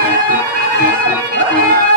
えっ?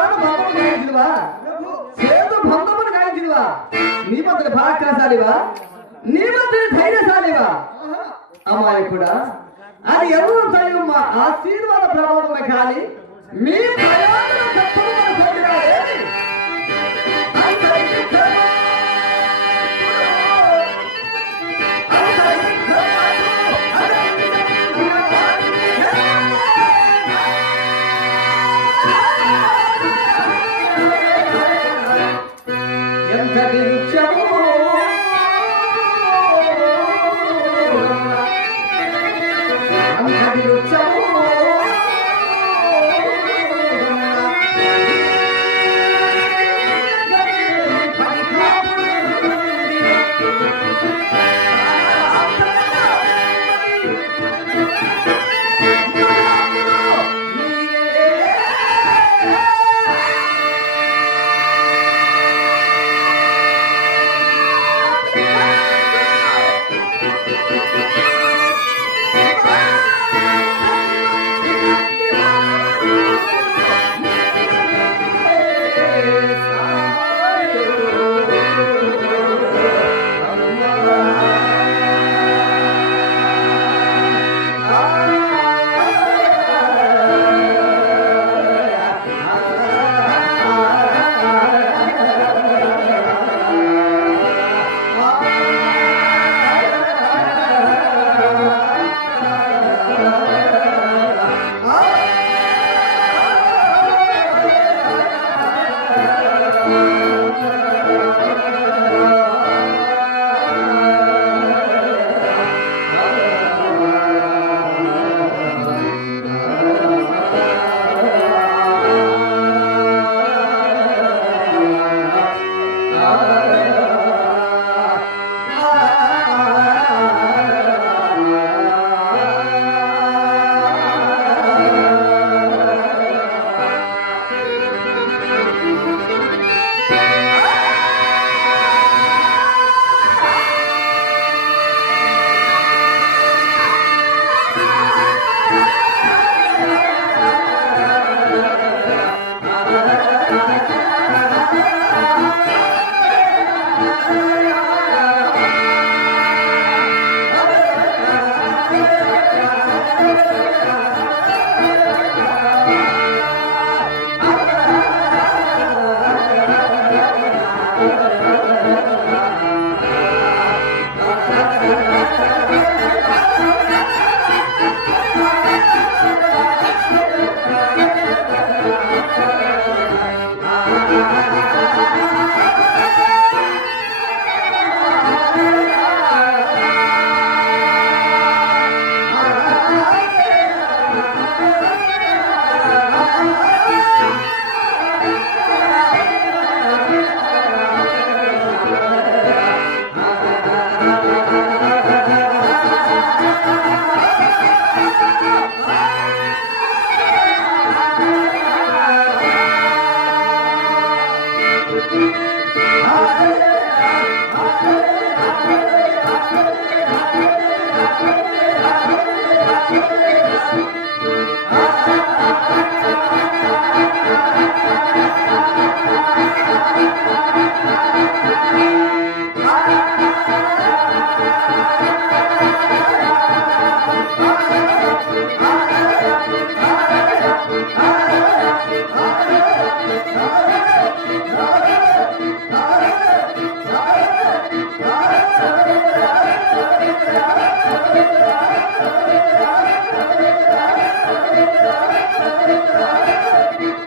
బంధమును గాయించినవా ప్రభు సేతు బంధమును గాయించినవా? నీ మధ్య పరాక్రమశాలివా? నీ మధ్య ధైర్యశాలివా? ఆహా అమాయకుడా అది ఎవరు దైవం మా ఆశీర్వాద ప్రభావమే కానీ మీ ప్రయాణ తప్పదు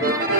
ఆ